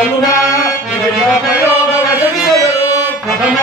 సముగా ప్రథమ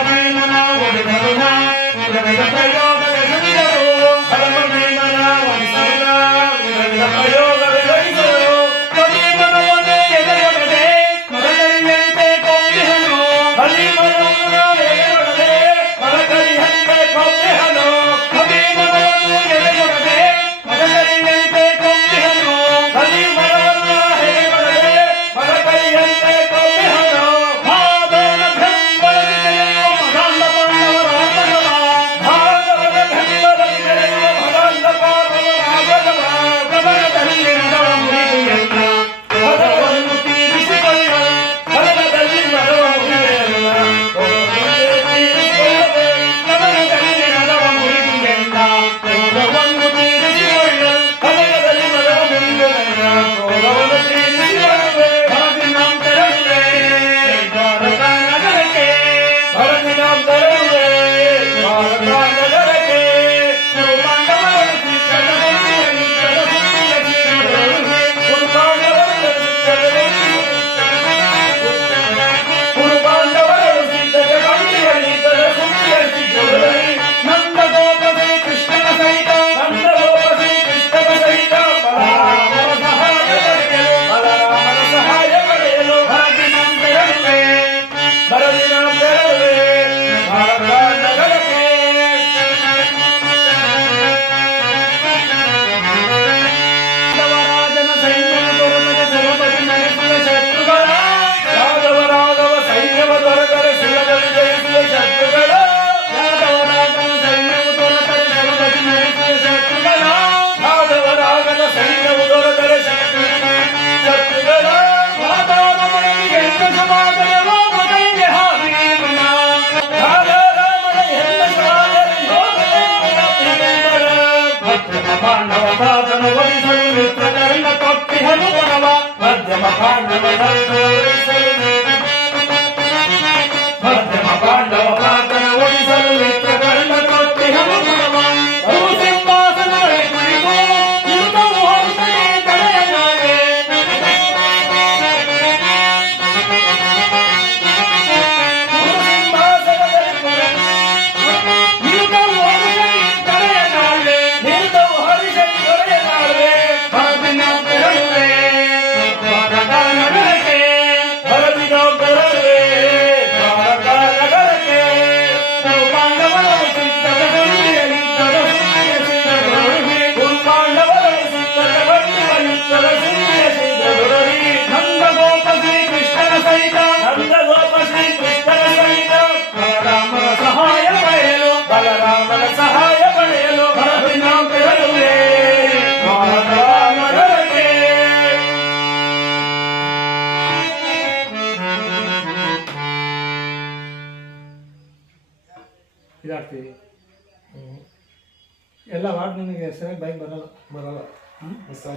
ಹಾಕ್ತೀವಿ ಎಲ್ಲ ಹಾಡು ನಿಮಗೆ ಸರಿಯಾಗಿ ಬೈಕ್ ಬರಲ್ಲ ಬರಲ್ಲ. ಹ್ಞೂ ಸರಿ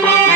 Thank you.